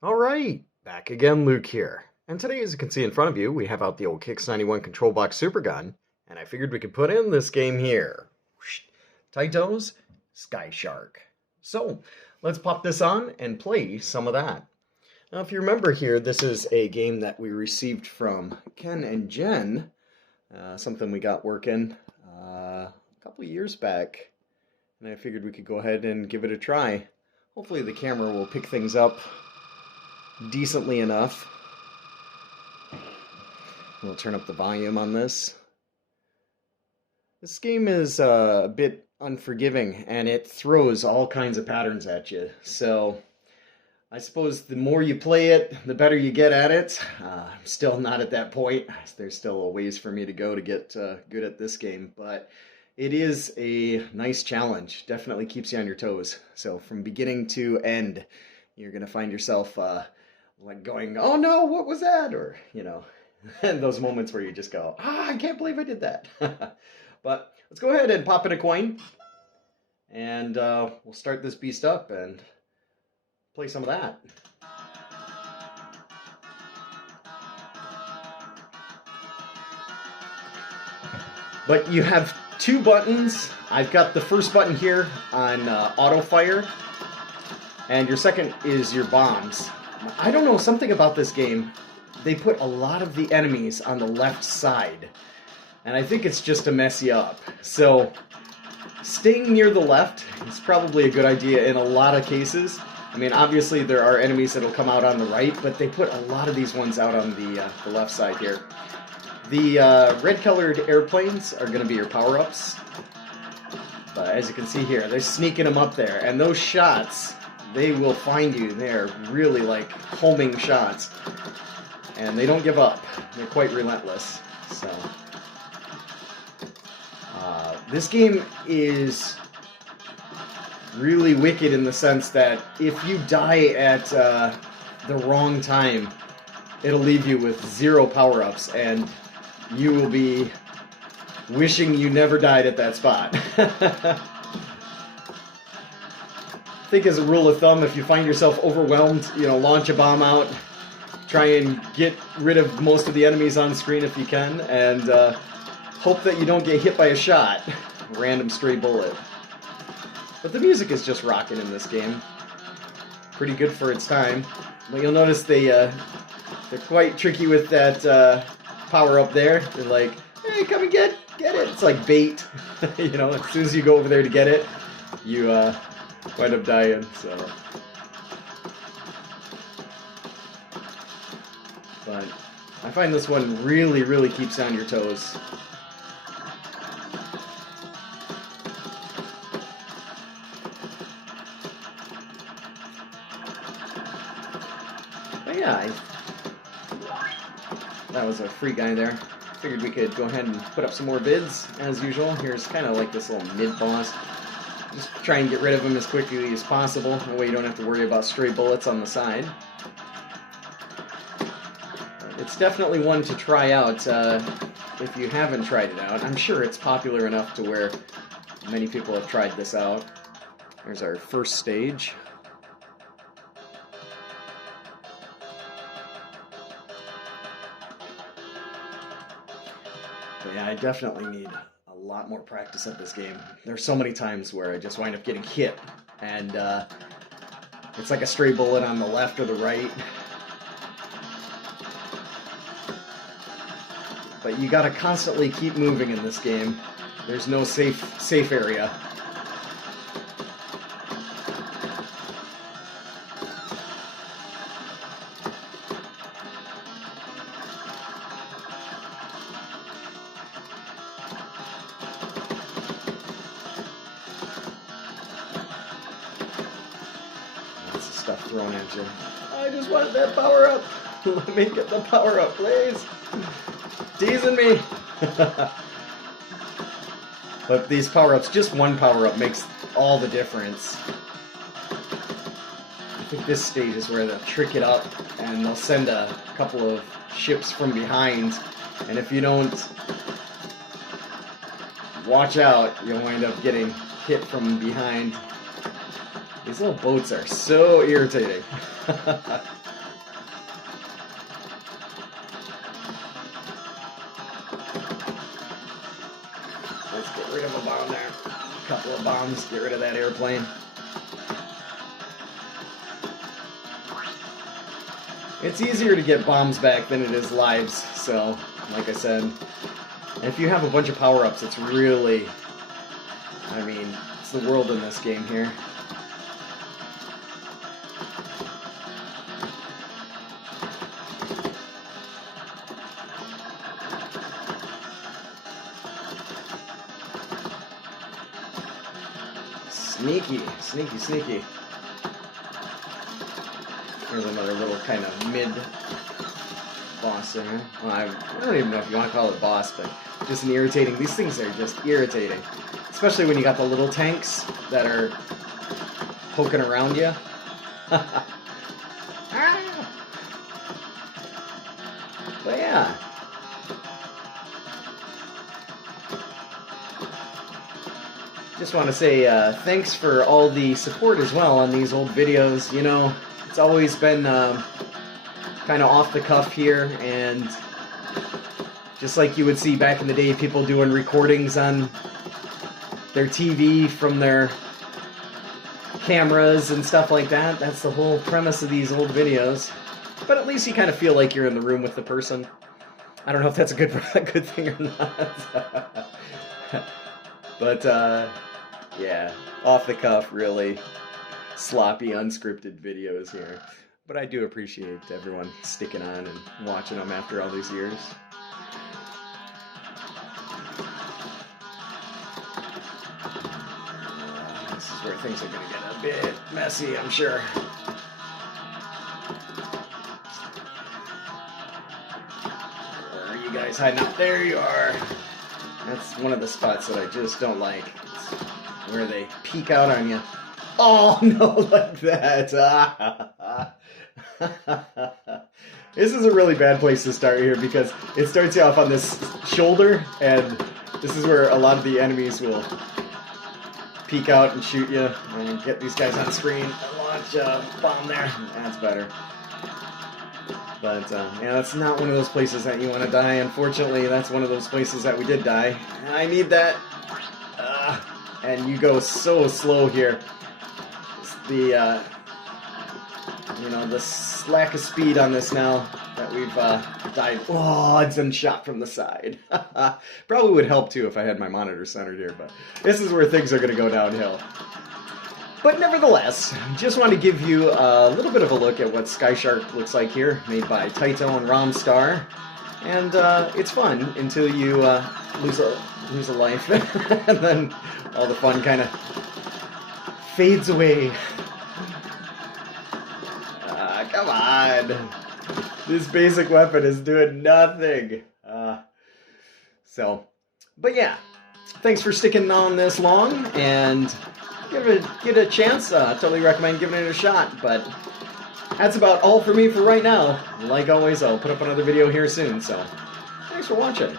Alright, back again, Luke here. And today, as you can see in front of you, we have out the old Kix 91 Control Box Super Gun, and I figured we could put in this game here. Taito's Sky Shark. So, let's pop this on and play some of that. Now, if you remember here, this is a game that we received from Ken and Jen, something we got working a couple of years back, and I figured we could go ahead and give it a try. Hopefully the camera will pick things up decently enough. We'll turn up the volume on this. This game is a bit unforgiving, and it throws all kinds of patterns at you. So I suppose the more you play it, the better you get at it. I'm still not at that point. There's still a ways for me to go to get good at this game, but it is a nice challenge. Definitely keeps you on your toes. So from beginning to end, you're going to find yourself like going, oh no, what was that? Or, and those moments where you just go, I can't believe I did that. But let's go ahead and pop in a coin, and we'll start this beast up and play some of that. But you have two buttons. I've got the first button here on auto fire, and your second is your bombs. I don't know, something about this game. They put a lot of the enemies on the left side, and I think it's just to mess you up. So staying near the left is probably a good idea in a lot of cases. I mean, obviously there are enemies that'll come out on the right, but they put a lot of these ones out on the left side here. The red-colored airplanes are going to be your power-ups. But as you can see here, they're sneaking them up there, and those shots, they will find you. They're really like homing shots. And they don't give up. They're quite relentless. So this game is really wicked in the sense that if you die at the wrong time, it'll leave you with 0 power-ups, and you will be wishing you never died at that spot. I think as a rule of thumb, if you find yourself overwhelmed, launch a bomb out, try and get rid of most of the enemies on screen if you can, and hope that you don't get hit by a shot. Random stray bullet. But the music is just rocking in this game. Pretty good for its time. But you'll notice they're quite tricky with that power up there. They're like, hey, come and get it. It's like bait. As soon as you go over there to get it, you wind up dying. So, but I find this one really, really keeps you on your toes. But yeah, that was a free guy there. Figured we could go ahead and put up some more bids, as usual. Here's kind of like this little mid-boss. Just try and get rid of him as quickly as possible. That way you don't have to worry about stray bullets on the side. It's definitely one to try out if you haven't tried it out. I'm sure it's popular enough to where many people have tried this out. There's our first stage. But yeah, I definitely need a lot more practice at this game. There's so many times where I just wind up getting hit, and it's like a stray bullet on the left or the right. But you gotta constantly keep moving in this game. There's no safe area. Lots of stuff thrown at you. I just want that power up. Let me get the power up, please. Teasing me. But these power-ups, just one power-up makes all the difference. I think this stage is where they'll trick it up and they'll send a couple of ships from behind, and if you don't watch out, you'll wind up getting hit from behind. These little boats are so irritating. Get rid of a bomb there. A couple of bombs. Get rid of that airplane. It's easier to get bombs back than it is lives, so, like I said, if you have a bunch of power-ups, it's really, I mean, it's the world in this game here. Sneaky, sneaky, sneaky. Here's another little kind of mid-boss there. Well, I don't even know if you want to call it boss, but just an irritating... These things are just irritating. Especially when you got the little tanks that are poking around you. But yeah. Just want to say thanks for all the support as well on these old videos. You know, it's always been kind of off the cuff here, and just like you would see back in the day, people doing recordings on their TV from their cameras and stuff like that. That's the whole premise of these old videos. But at least you kind of feel like you're in the room with the person. I don't know if that's a good thing or not. But yeah, off the cuff, really sloppy, unscripted videos here. But I do appreciate everyone sticking on and watching them after all these years. This is where things are going to get a bit messy, I'm sure. Where are you guys hiding out? There you are. That's one of the spots that I just don't like. It's where they peek out on you. Oh, no, like that. This is a really bad place to start here because it starts you off on this shoulder, and this is where a lot of the enemies will peek out and shoot you and get these guys on screen and launch a bomb there. That's better. But yeah, that's not one of those places that you want to die. Unfortunately, that's one of those places that we did die. And I need that. And you go so slow here. It's the you know, the lack of speed on this now that we've died. Oh, it's been shot from the side. Probably would help too if I had my monitor centered here, but this is where things are going to go downhill. But nevertheless, just want to give you a little bit of a look at what Sky Shark looks like here, made by Taito and Romstar. And it's fun until you lose a life, and then all the fun kind of fades away. Come on. This basic weapon is doing nothing. But yeah, thanks for sticking on this long, and give it a chance. Totally recommend giving it a shot. But that's about all for me for right now. Like always, I'll put up another video here soon. So thanks for watching.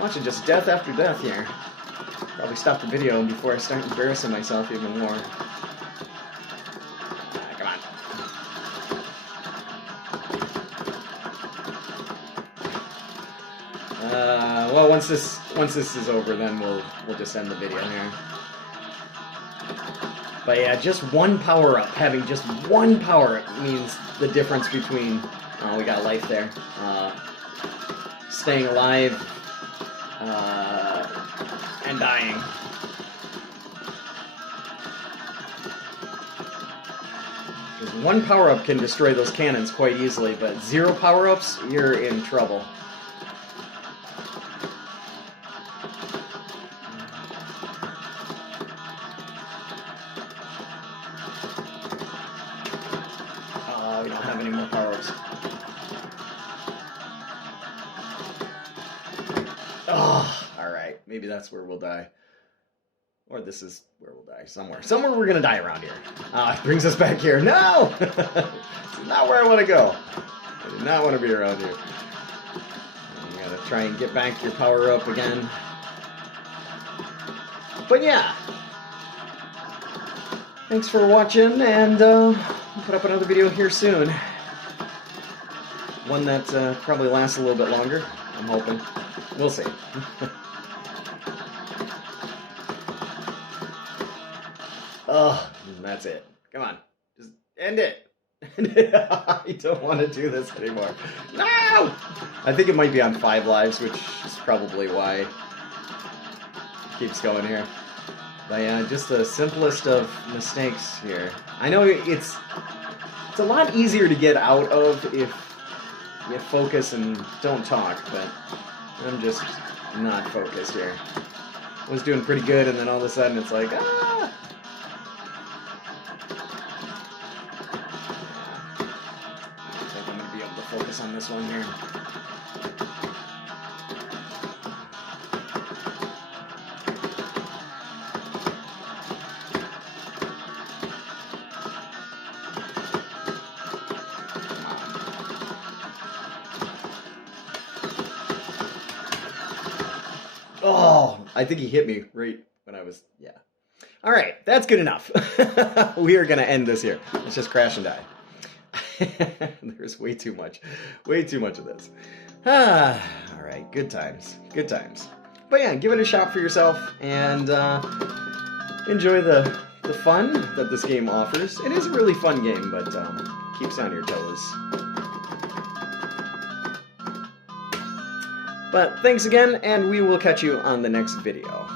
Watching just death after death here. Probably stop the video before I start embarrassing myself even more. Come on. Well, once this is over, then we'll just end the video here. But yeah, just one power up. Having just one power up means the difference between, oh, we got life there, staying alive, and dying. Because one power up can destroy those cannons quite easily, but 0 power ups, you're in trouble. We don't have any more power-ups. Oh, alright. Maybe that's where we'll die. Or this is where we'll die. Somewhere. Somewhere we're gonna die around here. It brings us back here. No! This is not where I want to go. I do not want to be around here. You gotta try and get back your power-up again. But yeah. Thanks for watching, and I'll put up another video here soon. One that probably lasts a little bit longer, I'm hoping. We'll see. Oh, that's it. Come on. Just end it. I don't want to do this anymore. No! I think it might be on 5 lives, which is probably why it keeps going here. But yeah, just the simplest of mistakes here. I know it's a lot easier to get out of if you focus and don't talk, but I'm just not focused here. I was doing pretty good, and then all of a sudden it's like, ah! I think I'm going to be able to focus on this one here. Oh, I think he hit me right when I was, yeah. All right, that's good enough. We are going to end this here. Let's just crash and die. There's way too much of this. All right, good times, good times. But yeah, give it a shot for yourself and enjoy the fun that this game offers. It is a really fun game, but keeps you on your toes. But thanks again, and we will catch you on the next video.